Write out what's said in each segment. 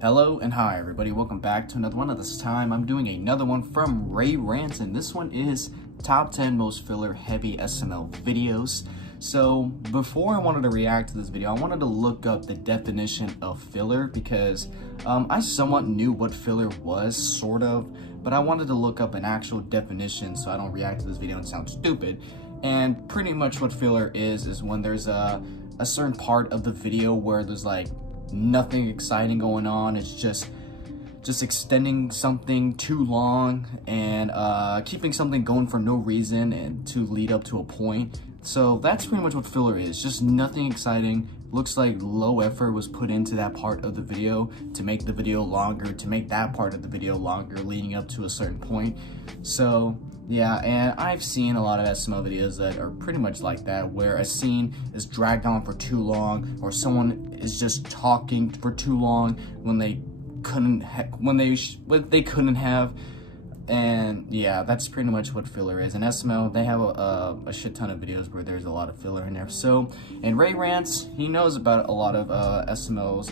Hello and hi everybody, welcome back to another one. This time I'm doing another one from Rants, and this one is top 10 most filler heavy SML videos. So before I wanted to react to this video, I wanted to look up the definition of filler because I somewhat knew what filler was, sort of, but I wanted to look up an actual definition so I don't react to this video and sound stupid. And pretty much what filler is when there's a certain part of the video where there's like nothing exciting going on. It's just extending something too long and keeping something going for no reason and to lead up to a point. So that's pretty much what filler is, just nothing exciting. Looks like low effort was put into that part of the video to make the video longer, to make that part of the video longer leading up to a certain point. So yeah, and I've seen a lot of SML videos that are pretty much like that, where a scene is dragged on for too long, or someone is just talking for too long when they couldn't have. And yeah, that's pretty much what filler is. And SML, they have a shit ton of videos where there's a lot of filler in there. So, and Rants, he knows about a lot of SML's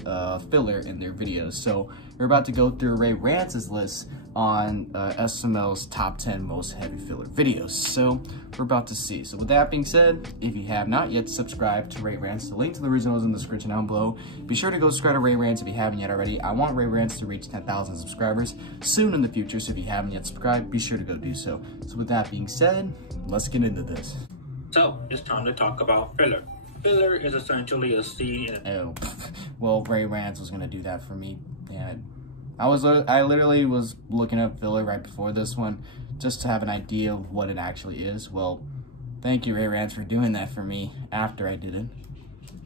filler in their videos. So we're about to go through Rants' list on SML's top 10 most heavy filler videos. So we're about to see. So with that being said, if you have not yet subscribed to Rants, the link to the original is in the description down below. Be sure to go subscribe to Rants if you haven't yet already. I want Rants to reach 10,000 subscribers soon in the future, so if you haven't yet subscribed, be sure to go do so. So with that being said, let's get into this. So it's time to talk about filler. Filler is essentially a scene in a... Oh, well, Rants was gonna do that for me. Yeah, I literally was looking up filler right before this one just to have an idea of what it actually is. Well, thank you, Rants, for doing that for me after I did it.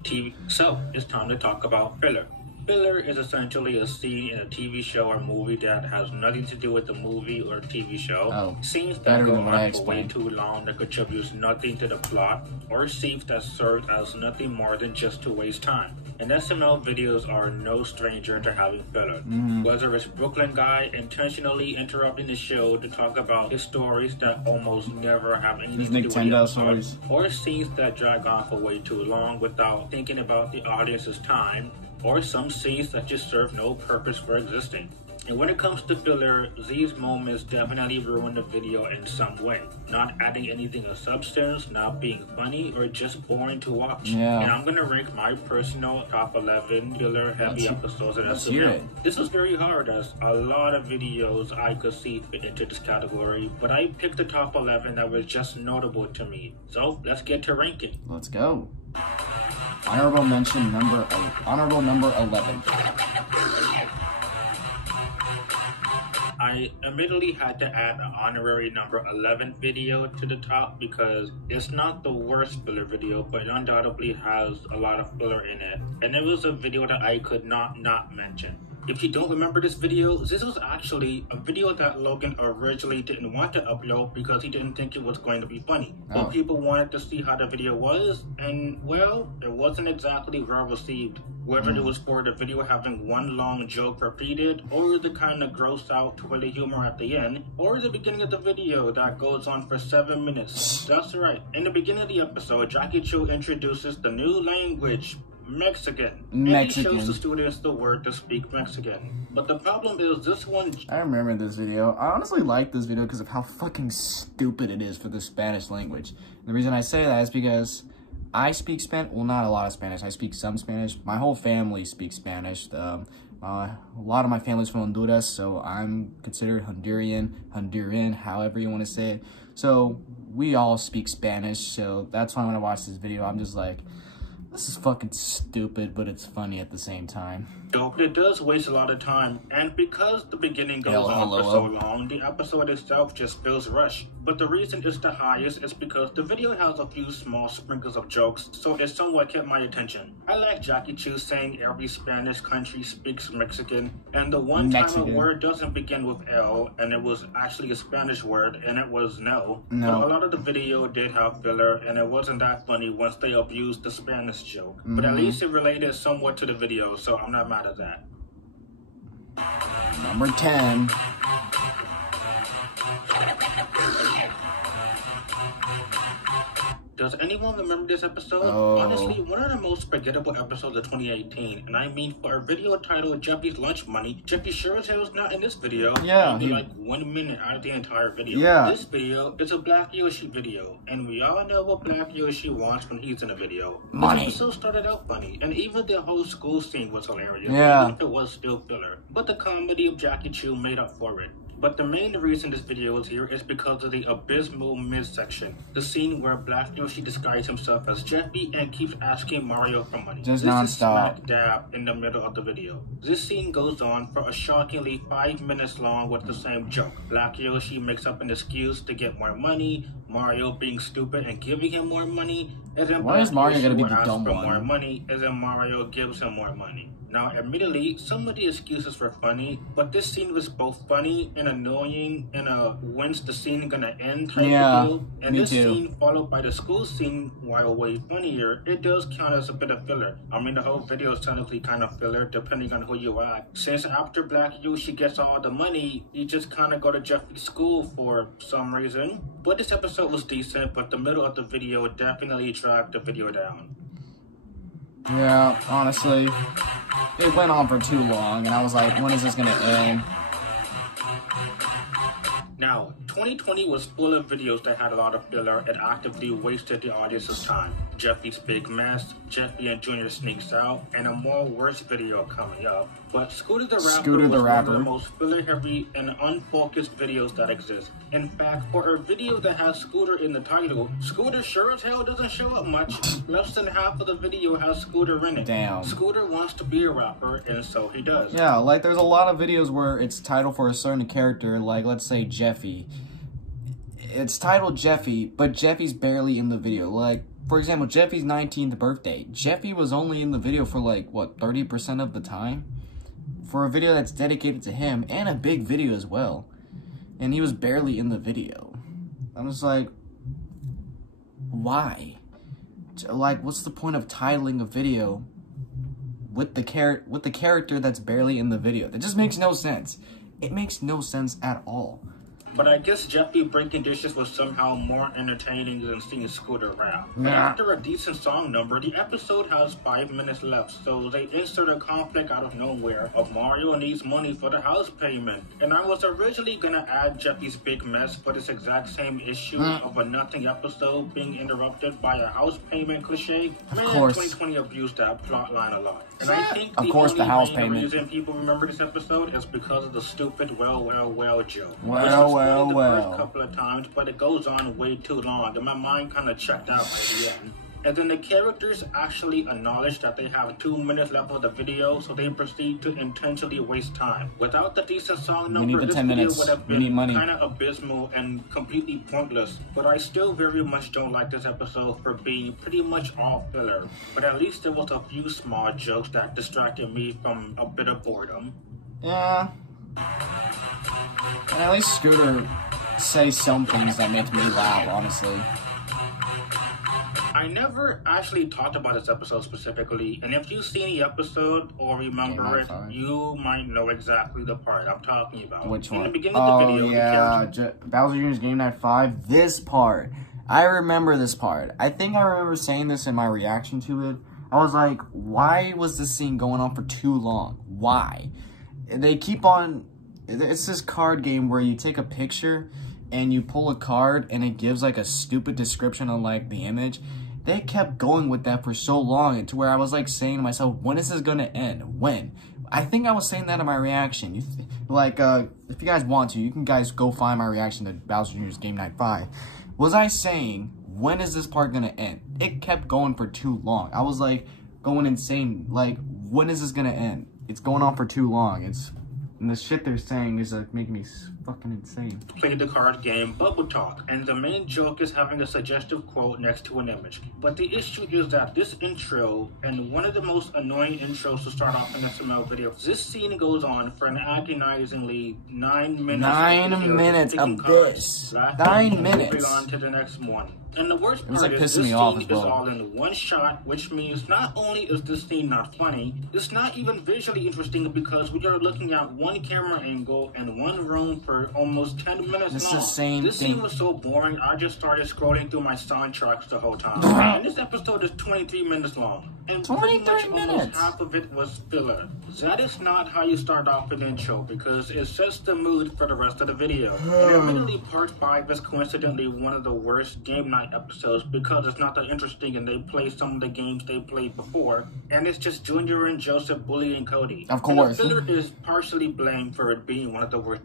TV. So it's time to talk about filler. Filler is essentially a scene in a TV show or movie that has nothing to do with the movie or TV show. Oh, scenes that go on for way too long that contributes nothing to the plot, or scenes that serve as nothing more than just to waste time. And SML videos are no stranger to having filler. Whether it's Brooklyn guy intentionally interrupting the show to talk about his stories that almost never have anything to do with the episode, or scenes that drag on for way too long without thinking about the audience's time, or some scenes that just serve no purpose for existing. And when it comes to filler, these moments definitely ruin the video in some way. Not adding anything of substance, not being funny, or just boring to watch. Yeah. And I'm gonna rank my personal top 11 filler heavy episodes of SML. This is very hard, as a lot of videos I could see fit into this category, but I picked the top 11 that was just notable to me. So let's get to ranking. Let's go. Honorable number 11. I admittedly had to add an honorary number 11 video to the top because it's not the worst filler video, but it undoubtedly has a lot of filler in it. And it was a video that I could not mention. If you don't remember this video, this was actually a video that Logan originally didn't want to upload because he didn't think it was going to be funny. Oh. But people wanted to see how the video was, and well, it wasn't exactly well received. Whether it was for the video having one long joke repeated, or the kind of gross out toilet humor at the end, or the beginning of the video that goes on for 7 minutes. That's right. In the beginning of the episode, Jackie Chu introduces the new language, Mexican. And he shows the students the word to speak Mexican. But the problem is this one... I remember this video. I honestly like this video because of how fucking stupid it is for the Spanish language. And the reason I say that is because I speak Spanish. Well, not a lot of Spanish. I speak some Spanish. My whole family speaks Spanish. A lot of my family's from Honduras, so I'm considered Honduran, however you want to say it. So we all speak Spanish, so that's why when I watch this video, I'm just like, this is fucking stupid, but it's funny at the same time. But it does waste a lot of time, and because the beginning goes on for so long, the episode itself just feels rushed. But the reason it's the highest is because the video has a few small sprinkles of jokes, so it somewhat kept my attention. I like Jackie Chu saying every Spanish country speaks Mexican, and the one time a word doesn't begin with L, and it was actually a Spanish word, and it was no. But a lot of the video did have filler, and it wasn't that funny once they abused the Spanish joke. But at least it related somewhat to the video, so I'm not mad at that. Number 10. Does anyone remember this episode? Oh. Honestly, one of the most forgettable episodes of 2018. And I mean, for a video titled Jeffy's Lunch Money, Jeffy sure as hell is not in this video. Yeah. Maybe like 1 minute out of the entire video. Yeah. This video is a Black Yoshi video. And we all know what Black Yoshi wants when he's in a video. Money. This episode started out funny. And even the whole school scene was hilarious. Yeah. Even if it was still filler. But the comedy of Jackie Chu made up for it. But the main reason this video is here is because of the abysmal midsection. The scene where Black Yoshi disguises himself as Jeffy and keeps asking Mario for money. Just this nonstop. is smack dab in the middle of the video. This scene goes on for a shockingly 5 minutes long with the same joke. Black Yoshi makes up an excuse to get more money, Mario being stupid and giving him more money, and then Why is Mario gonna be the dumb for one? more money, and then Mario gives him more money. Now, admittedly, some of the excuses were funny, but this scene was both funny and annoying in a when's the scene gonna end type of deal. And this scene, followed by the school scene, while way funnier, it does count as a bit of filler. I mean, the whole video is technically kind of filler, depending on who you ask. Since after Black Yoshi gets all the money, you just kind of go to Jeffy's school for some reason. But this episode was decent, but the middle of the video definitely dragged the video down. Yeah, honestly, it went on for too long, and I was like, when is this gonna end? Now, 2020 was full of videos that had a lot of filler and actively wasted the audience's time. Jeffy's Big Mess, Jeffy and Junior Sneaks Out, and a more worse video coming up. But Scooter the Rapper was one of the most filler-heavy and unfocused videos that exist. In fact, for a video that has Scooter in the title, Scooter sure as hell doesn't show up much. Less than half of the video has Scooter in it. Damn. Scooter wants to be a rapper, and so he does. Yeah, like there's a lot of videos where it's titled for a certain character, like let's say Jeffy. It's titled Jeffy, but Jeffy's barely in the video. Like, for example, Jeffy's 19th birthday. Jeffy was only in the video for like, what, 30% of the time? For a video that's dedicated to him, and a big video as well. And he was barely in the video. I'm just like, why? Like, what's the point of titling a video with the character that's barely in the video? That just makes no sense. It makes no sense at all. But I guess Jeffy breaking dishes was somehow more entertaining than seeing Scooter rap. But after a decent song number, the episode has 5 minutes left, so they insert a conflict out of nowhere of Mario needs money for the house payment. And I was originally gonna add Jeffy's Big Mess for this exact same issue of a nothing episode being interrupted by a house payment cliche. Man, 2020 abused that plot line a lot. And I think the only reason people remember this episode is because of the stupid well joke. The first couple of times, but it goes on way too long, and my mind kind of checked out by the end. And then the characters actually acknowledge that they have 2 minutes left of the video, so they proceed to intentionally waste time. Without the decent song number, this video would have been kind of abysmal and completely pointless. But I still very much don't like this episode for being pretty much all filler. But at least there was a few small jokes that distracted me from a bit of boredom. Yeah. And at least Scooter says some things that make me laugh, honestly. I never actually talked about this episode specifically, and if you've seen the episode or remember it, you might know exactly the part I'm talking about. Which one? In the beginning of the video, yeah, Bowser Jr.'s Game Night 5, this part. I remember this part. I think I remember saying this in my reaction to it. I was like, why was this scene going on for too long? Why? They keep on... It's this card game where you take a picture and you pull a card and it gives like a stupid description on like the image. They kept going with that for so long, and to where I was like saying to myself, when is this gonna end? When? I think I was saying that in my reaction. If you guys want to, you can guys go find my reaction to Bowser Jr.'s Game Night 5. Was I saying, when is this part gonna end? It kept going for too long. I was like going insane. Like, when is this gonna end? It's going on for too long. And the shit they're saying is like making me fucking insane. Play the card game Bubble Talk, and the main joke is having a suggestive quote next to an image. But the issue is that this intro, and one of the most annoying intros to start off an SML video, this scene goes on for an agonizingly 9 minutes. 9 minutes of this. 9 minutes. Moving on to the next one. And the worst part like is pissing this me off scene as well. is all in one shot, which means not only is this scene not funny, it's not even visually interesting because we are looking at one camera angle and one room for almost 10 minutes This long. is the same This thing. scene was so boring, I just started scrolling through my soundtracks the whole time. And this episode is 23 minutes long. And pretty much almost half of it was filler. That is not how you start off an intro because it sets the mood for the rest of the video. And admittedly, part 5 is coincidentally one of the worst game night episodes because it's not that interesting and they play some of the games they played before. And it's just Junior and Joseph bullying Cody. Of course. And the filler is partially blamed for it being one of the worst.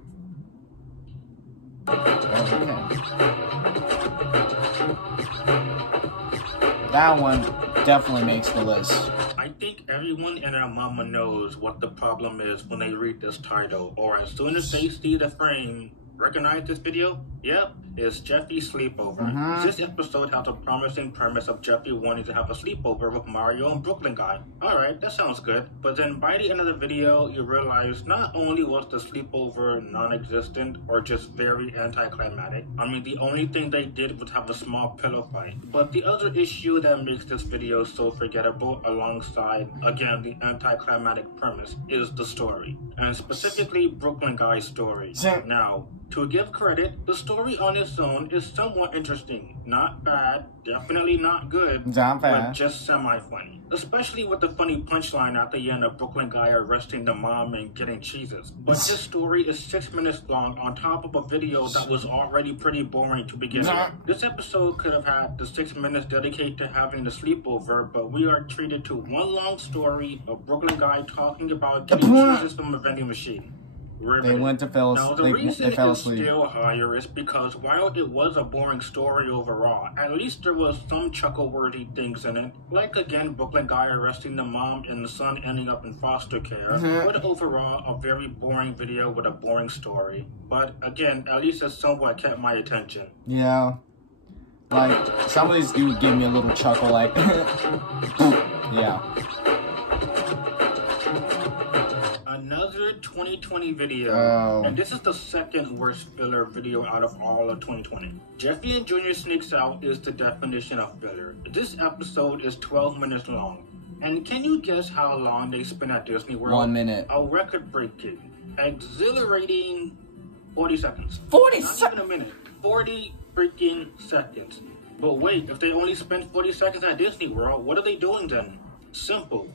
That one definitely makes the list. I think everyone and their mama knows what the problem is when they read this title, or as soon as they see the frame. Recognize this video? Yep, it's Jeffy's sleepover. This episode has a promising premise of Jeffy wanting to have a sleepover with Mario and Brooklyn guy. Alright, that sounds good. But then by the end of the video, you realize not only was the sleepover non-existent or just very anticlimactic. I mean, the only thing they did was have a small pillow fight. But the other issue that makes this video so forgettable alongside, again, the anticlimactic premise is the story. And specifically, Brooklyn guy's story. Now, to give credit, the story on its own is somewhat interesting. Not bad, definitely not good, but just semi-funny. Especially with the funny punchline at the end of Brooklyn guy arresting the mom and getting cheeses. But this story is 6 minutes long on top of a video that was already pretty boring to begin with. This episode could have had the 6 minutes dedicated to having the sleepover, but we are treated to one long story of Brooklyn guy talking about getting cheeses from a vending machine. They went to fell asleep. Now, the reason it's still higher is because while it was a boring story overall, at least there was some chuckle-worthy things in it. Like, again, Brooklyn guy arresting the mom and the son ending up in foster care. But overall, a very boring video with a boring story. But, again, at least it somewhat kept my attention. Yeah. Like, some of these do give me a little chuckle, like, yeah. Another 2020 video, and this is the second worst filler video out of all of 2020. Jeffy and Junior sneaks out is the definition of filler. This episode is 12 minutes long. And can you guess how long they spent at Disney World? 1 minute. A record-breaking, exhilarating 40 seconds. 40 seconds? Not even a minute. 40 freaking seconds. But wait, if they only spent 40 seconds at Disney World, what are they doing then? Simple.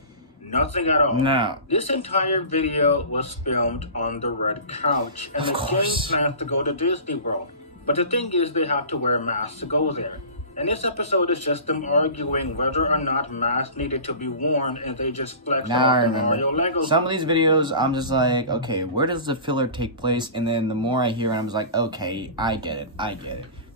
Nothing at all. No. This entire video was filmed on the red couch, and the gang plans to go to Disney World. But the thing is, they have to wear masks to go there. And this episode is just them arguing whether or not masks needed to be worn, and they just flex off the Mario Legos. Some of these videos, I'm just like, okay, where does the filler take place? And then the more I hear it, I'm just like, okay, I get it.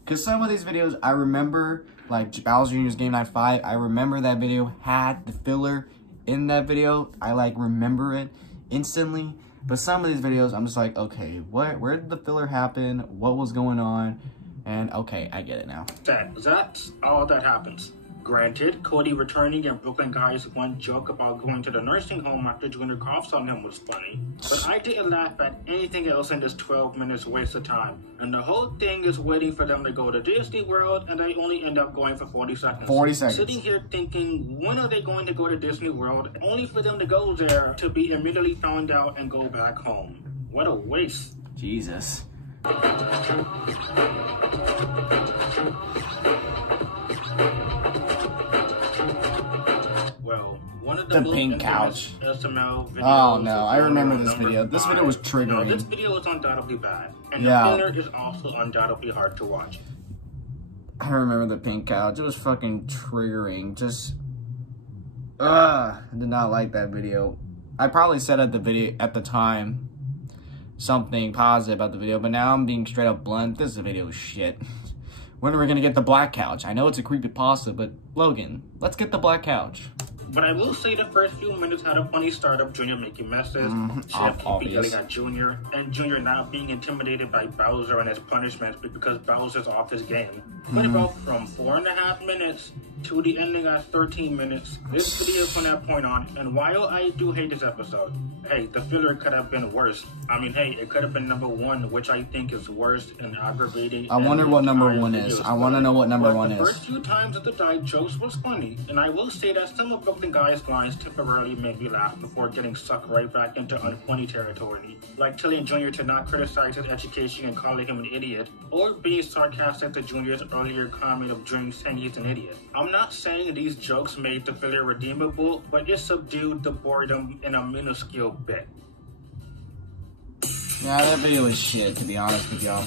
Because some of these videos, I remember, like Bowser Jr.'s Game Night 5, I remember that video had the filler in that video. I like remember it instantly. But some of these videos, I'm just like, okay, where did the filler happen? What was going on? And okay, I get it now. That's all that happens. Granted, Cody returning and Brooklyn guy's one joke about going to the nursing home after Junior coughs on him was funny. But I didn't laugh at anything else in this 12 minutes waste of time. And the whole thing is waiting for them to go to Disney World, and they only end up going for 40 seconds. 40 seconds. Sitting here thinking, when are they going to go to Disney World? Only for them to go there to be immediately found out and go back home. What a waste. Jesus. Well, one of the most pink couch. SML videos. Oh no, I remember this video. This video was triggering. No, this video is undoubtedly bad, and the filler is also undoubtedly hard to watch. I remember the pink couch. It was fucking triggering. Just, I did not like that video. I probably said at the time something positive about the video, but now I'm being straight up blunt. This video is shit. When are we gonna get the black couch? I know it's a creepypasta, but Logan, let's get the black couch. But I will say the first few minutes had a funny startup, Junior making messes, Chef keeping yelling at Junior, and Junior now being intimidated by Bowser and his punishments because Bowser's off his game. But about from 4.5 minutes to the ending at 13 minutes, this video from that point on, and while I do hate this episode, hey, the filler could have been worse. I mean, hey, it could have been number 1, which I think is worse and aggravating. I wonder what number 1 is. I want to know what number 1 is. The first few times that the died jokes was funny, and I will say that some of Brooklyn Guy's lines temporarily made me laugh before getting sucked right back into unfunny territory, like telling Junior to not criticize his education and calling him an idiot, or being sarcastic to Junior's earlier comment of Dream saying he's an idiot. I'm not saying these jokes made the filler redeemable, but it subdued the boredom in a minuscule bit. Yeah, that video was shit, to be honest with y'all.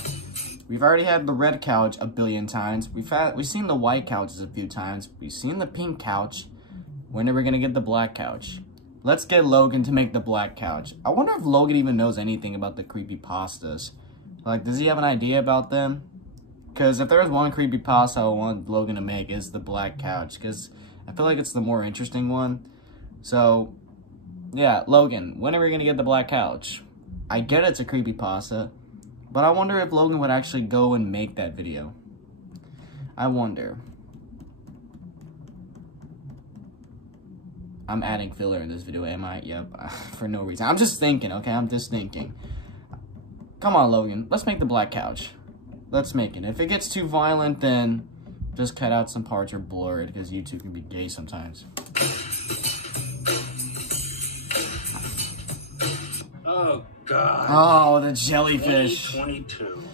We've already had the red couch a billion times. We've seen the white couches a few times. We've seen the pink couch. When are we gonna get the black couch? Let's get Logan to make the black couch. I wonder if Logan even knows anything about the creepypastas. Like, does he have an idea about them? Because if there's one creepypasta I want Logan to make, is the black couch. Because I feel like it's the more interesting one. So, yeah, Logan, when are we gonna get the black couch? I get it's a creepypasta, but I wonder if Logan would actually go and make that video. I wonder. I'm adding filler in this video, am I? Yep, for no reason. I'm just thinking, okay? I'm just thinking. Come on, Logan. Let's make the black couch. Let's make it. If it gets too violent, then just cut out some parts or blur it, because YouTube can be gay sometimes. Oh, God. Oh, the jellyfish. 2022.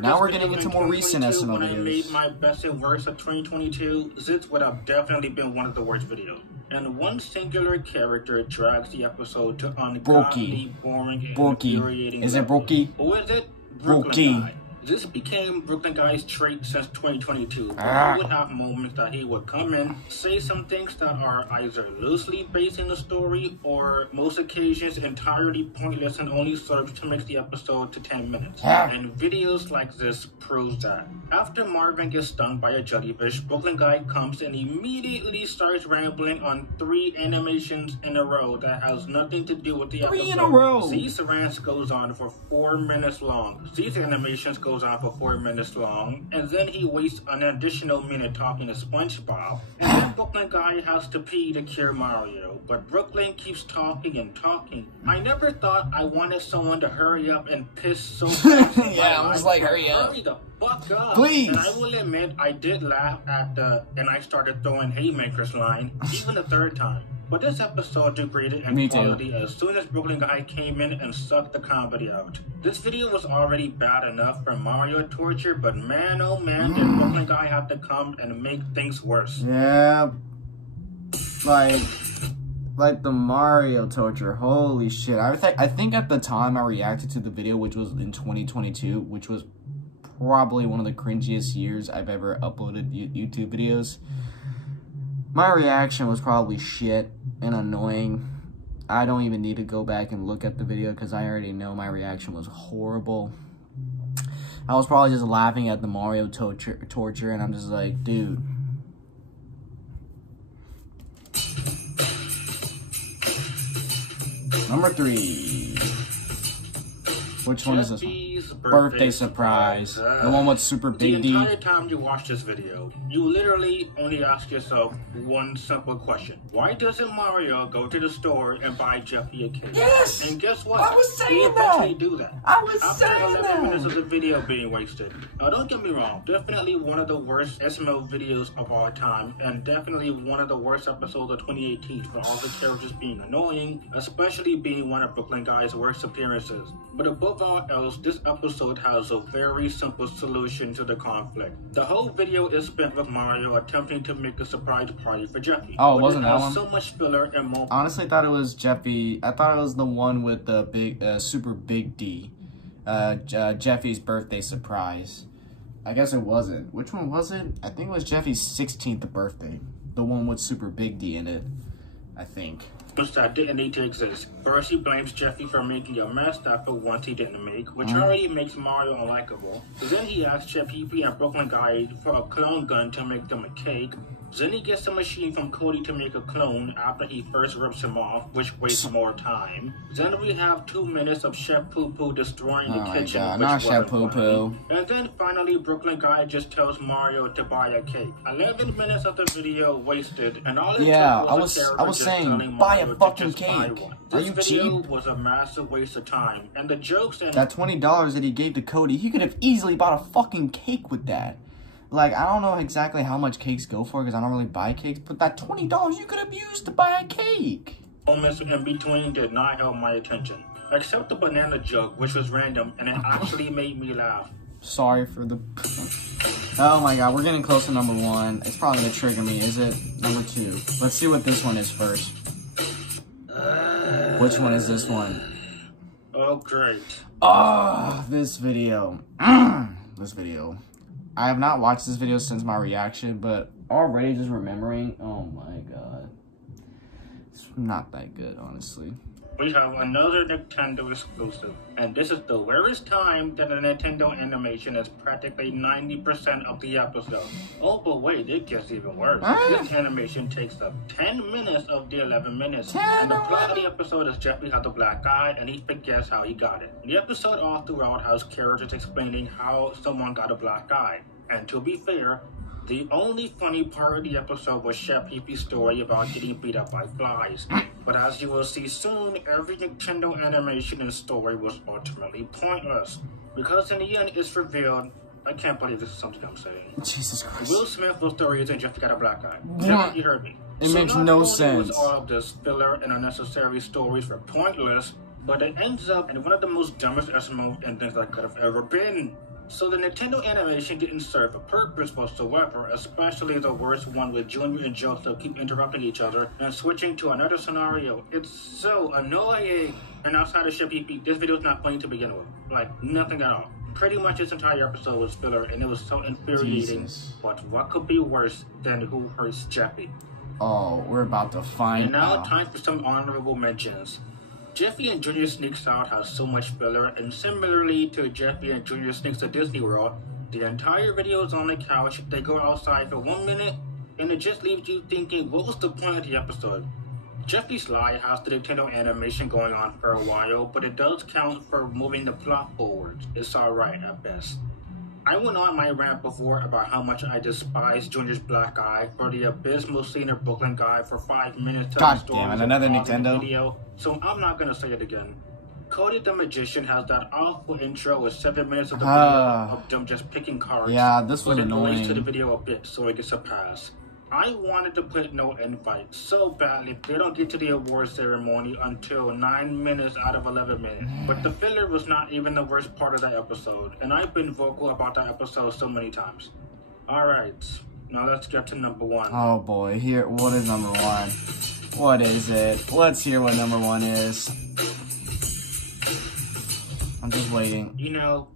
Now we're getting into more recent SML when videos. I made my best and worst of 2022, this would have definitely been one of the worst videos. And one singular character drags the episode to ungodly, boring, and infuriating. Is it Brokey? Who is it? Brokey. This became Brooklyn Guy's trait since 2022. He would have moments that he would come in, say some things that are either loosely based in the story, or most occasions entirely pointless and only serves to make the episode to 10 minutes. And videos like this proves that. After Marvin gets stung by a jellyfish, Brooklyn Guy comes and immediately starts rambling on 3 animations in a row that has nothing to do with the episode. 3 in a row! These rants goes on for 4 minutes long. These animations goes on for 4 minutes long, and then he wastes an additional minute talking to SpongeBob, and then Brooklyn Guy has to pee to cure Mario, but Brooklyn keeps talking and talking. I never thought I wanted someone to hurry up and piss so fast. Yeah, I'm just like, hurry up. Hurry the fuck up. Please. And I will admit, I did laugh at the, and I started throwing haymakers line, even the 3rd time. But this episode degraded in quality as soon as Brooklyn Guy came in and sucked the comedy out. This video was already bad enough for Mario torture, but man oh man did Brooklyn Guy have to come and make things worse. Yeah. Like the Mario torture, holy shit. I think at the time I reacted to the video, which was in 2022, which was probably one of the cringiest years I've ever uploaded YouTube videos. My reaction was probably shit and annoying. I don't even need to go back and look at the video because I already know my reaction was horrible. I was probably just laughing at the Mario torture and I'm just like, dude. Number 3. Which one is this one? Birthday surprise. The one with Super Big D. The entire time you watch this video, you literally only ask yourself one simple question. Why doesn't Mario go to the store and buy Jeffy a cake? Yes! And guess what? I was saying he eventually do that. I was After saying 11 minutes of the video being wasted. Now don't get me wrong, definitely one of the worst SML videos of all time, and definitely one of the worst episodes of 2018 for all the characters being annoying, especially being one of Brooklyn Guy's worst appearances. But above all else, this episode has a very simple solution to the conflict. The whole video is spent with Mario attempting to make a surprise party for Jeffy. Oh, it wasn't that one? So much filler and more. Honestly, I thought it was Jeffy. I thought it was the one with the big, Super Big D. Jeffy's birthday surprise. I guess it wasn't. Which one was it? I think it was Jeffy's 16th birthday. The one with Super Big D in it. I think. that didn't need to exist. First, he blames Jeffy for making a mess that for once he didn't make, which already makes Mario unlikable. Then he asks Jeffy and Brooklyn Guy for a clone gun to make them a cake. Then he gets a machine from Cody to make a clone after he first rips him off, which wastes more time. Then we have 2 minutes of Chef Poo Poo destroying the kitchen, God, which not wasn't Chef Poo Poo. And then finally, Brooklyn Guy just tells Mario to buy a cake. 11 minutes of the video wasted, and all it took was I was saying, buy a fucking cake. Are you video cheap? Was a massive waste of time, and the jokes and that $20 that he gave to Cody, he could have easily bought a fucking cake with that. Like, I don't know exactly how much cakes go for because I don't really buy cakes, but that $20 you could have used to buy a cake. Moments in between did not help my attention, except the banana joke, which was random, and it actually made me laugh. Sorry for the... Oh my god, we're getting close to number 1. It's probably gonna trigger me, is it? Number 2. Let's see what this one is first. Which one is this one? Oh, great. Oh, this video. This video. I have not watched this video since my reaction, but already just remembering, oh my god. It's not that good, honestly. We have another Nintendo exclusive, and this is the rarest time that a Nintendo animation is practically 90% of the episode. Oh, but wait, it gets even worse. This animation takes up 10 minutes of the 11 minutes, and the plot of the episode is Jeffy has a black eye, and he forgets how he got it. The episode all throughout has characters explaining how someone got a black eye, and to be fair, the only funny part of the episode was Chef Pee-Pee's story about getting beat up by flies. But as you will see soon, every Nintendo animation and story was ultimately pointless. Because in the end, it's revealed, I can't believe this is something I'm saying. Jesus Christ. Will Smith was the reason Jeffy got a black eye. Yeah. You heard me. It makes no sense. All of this filler and unnecessary stories were pointless, but it ends up in one of the most dumbest SML endings that could have ever been. So the Nintendo animation didn't serve a purpose whatsoever, especially the worst one with Junior and Joseph keep interrupting each other and switching to another scenario. It's so annoying. And outside of Chef Pee-Pee, this video is not funny to begin with. Like, nothing at all. Pretty much this entire episode was filler, and it was so infuriating. Jesus. But what could be worse than Who Hurts Jeffy? Oh, we're about to find out. And now time for some honorable mentions. Jeffy and Junior Sneaks Out has so much filler, and similarly to Jeffy and Junior Sneaks to Disney World, the entire video is on the couch, they go outside for 1 minute, and it just leaves you thinking, what was the point of the episode? Jeffy's Lie has the Nintendo animation going on for a while, but it does count for moving the plot forward. It's alright at best. I went on my rant before about how much I despise Junior's black eye for the abysmal scene of Brooklyn Guy for 5 minutes. God damn it, another Nintendo video, so I'm not gonna say it again. Cody the Magician has that awful intro with 7 minutes of the video of them just picking cards. Yeah, this was annoying. It to the video a bit so it gets a pass. I wanted to put no invite so badly they don't get to the awards ceremony until 9 minutes out of 11 minutes. But the filler was not even the worst part of that episode, and I've been vocal about that episode so many times. Alright, now let's get to number 1. Oh boy, here, what is number 1? What is it? Let's hear what number 1 is. I'm just waiting. You know,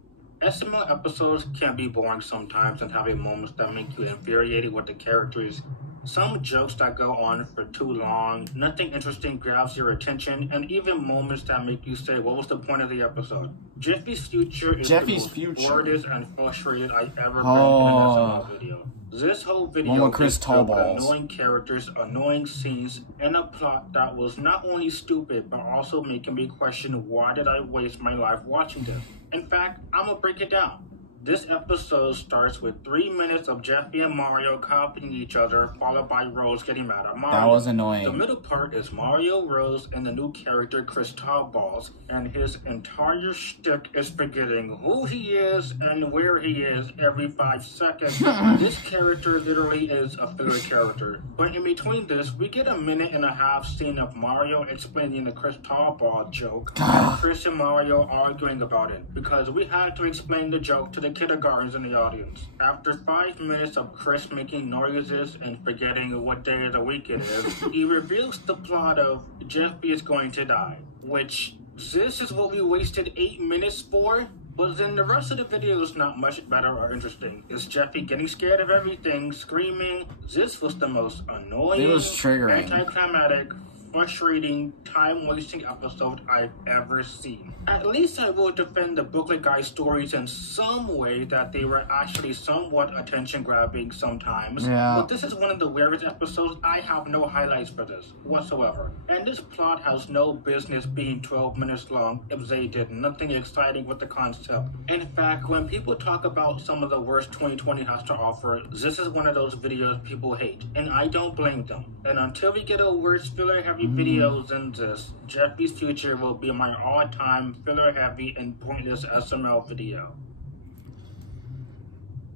SML episodes can be boring sometimes and having moments that make you infuriated with the characters. Some jokes that go on for too long, nothing interesting grabs your attention, and even moments that make you say, what was the point of the episode? Jeffy's future is the most boredest and frustrated I've ever been in an SML video. This whole video is filled with annoying characters, annoying scenes, and a plot that was not only stupid, but also making me question why did I waste my life watching this? In fact, I'm gonna break it down. This episode starts with 3 minutes of Jeffy and Mario copying each other, followed by Rose getting mad at Mario. That was annoying. The middle part is Mario, Rose, and the new character Crystal Balls, and his entire shtick is forgetting who he is and where he is every 5 seconds. This character literally is a filler character. But in between this, we get a 1.5-minute scene of Mario explaining the Crystal Ball joke, and Chris and Mario arguing about it, because we had to explain the joke to the kindergartens in the audience. After 5 minutes of Chris making noises and forgetting what day of the week it is, he reveals the plot of Jeffy is going to die, which this is what we wasted 8 minutes for? But then the rest of the video is not much better or interesting. It's Jeffy getting scared of everything, screaming. This was the most annoying, anticlimactic, frustrating, time-wasting episode I've ever seen. At least I will defend the booklet guy stories in some way that they were actually somewhat attention-grabbing sometimes. Yeah. But this is one of the weirdest episodes. I have no highlights for this whatsoever. And this plot has no business being 12 minutes long if they did nothing exciting with the concept. In fact, when people talk about some of the worst 2020 has to offer, this is one of those videos people hate, and I don't blame them. And until we get a worse filler-heavy videos than this, Jeffy's Future will be my all-time filler-heavy and pointless SML video.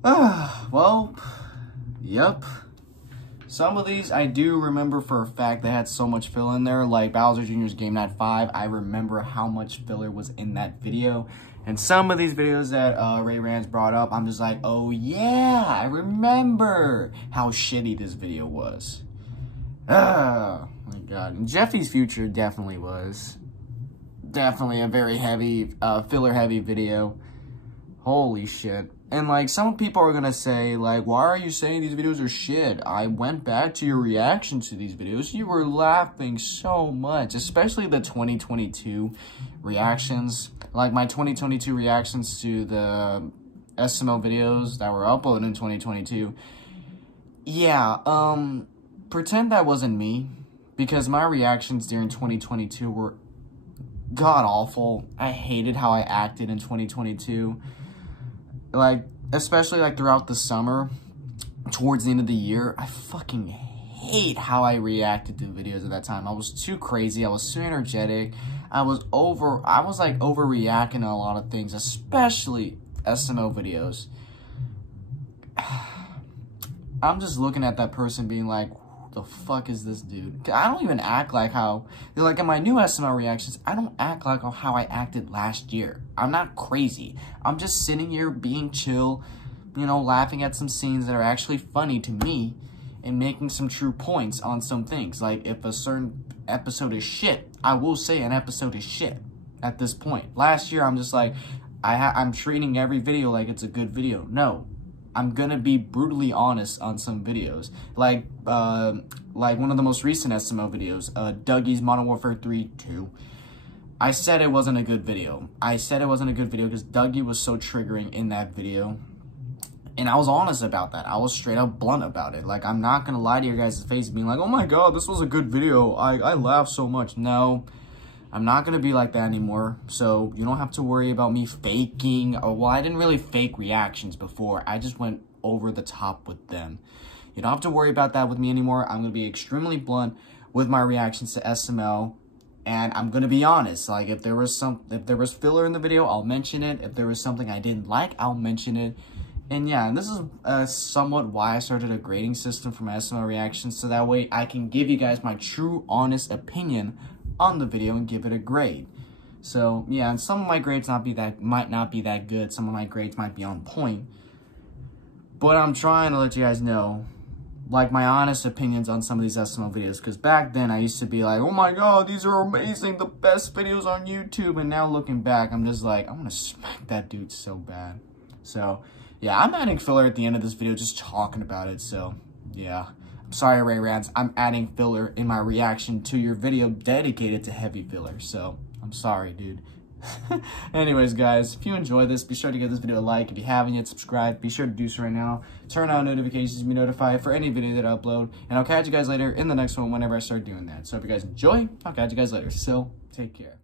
Well, yep. Some of these I do remember for a fact they had so much filler in there, like Bowser Jr.'s Game Night 5. I remember how much filler was in that video. And some of these videos that Ray Rants brought up, I'm just like, oh yeah, I remember how shitty this video was. Oh my god. And Jeffy's Future definitely was. Definitely a very heavy, filler-heavy video. Holy shit. And like, some people are gonna say, like, why are you saying these videos are shit? I went back to your reaction to these videos. You were laughing so much, especially the 2022 reactions. Like, my 2022 reactions to the SML videos that were uploaded in 2022. Yeah, pretend that wasn't me, because my reactions during 2022 were god-awful. I hated how I acted in 2022. Like, especially like throughout the summer, towards the end of the year, I fucking hate how I reacted to videos at that time. I was too crazy. I was too energetic. I was like overreacting to a lot of things, especially SML videos. I'm just looking at that person being like, who the fuck is this dude? I don't even act like how, like in my new SML reactions, I don't act like how I acted last year. I'm not crazy. I'm just sitting here being chill, you know, laughing at some scenes that are actually funny to me and making some true points on some things. Like, if a certain episode is shit, I will say an episode is shit at this point. Last year, I'm just like, I'm treating every video like it's a good video. No. I'm gonna be brutally honest on some videos, like one of the most recent SML videos, Dougie's Modern Warfare 3 2. I said it wasn't a good video. I said it wasn't a good video because Dougie was so triggering in that video, and I was honest about that. I was straight up blunt about it. Like, I'm not gonna lie to your guys' face being like, oh my god, this was a good video. I laughed so much. No. I'm not going to be like that anymore, so you don't have to worry about me faking. Well, I didn't really fake reactions before. I just went over the top with them. You don't have to worry about that with me anymore. I'm going to be extremely blunt with my reactions to SML, and I'm going to be honest. Like, if there was filler in the video, I'll mention it. If there was something I didn't like, I'll mention it. And yeah, and this is somewhat why I started a grading system for my SML reactions, so that way I can give you guys my true, honest opinion on the video and give it a grade. So yeah, and some of my grades might not be that good. Some of my grades might be on point, but I'm trying to let you guys know, like, my honest opinions on some of these SML videos, because back then I used to be like, oh my god, these are amazing, the best videos on YouTube, and now looking back, I'm just like, I want to smack that dude so bad. So yeah, I'm adding filler at the end of this video just talking about it. So yeah, sorry, Ray Rants, I'm adding filler in my reaction to your video dedicated to heavy filler, so I'm sorry, dude. Anyways, guys, if you enjoyed this, be sure to give this video a like. If you haven't yet subscribed, be sure to do so right now. Turn on notifications to be notified for any video that I upload, and I'll catch you guys later in the next one whenever I start doing that. So if you guys enjoy, I'll catch you guys later. So, take care.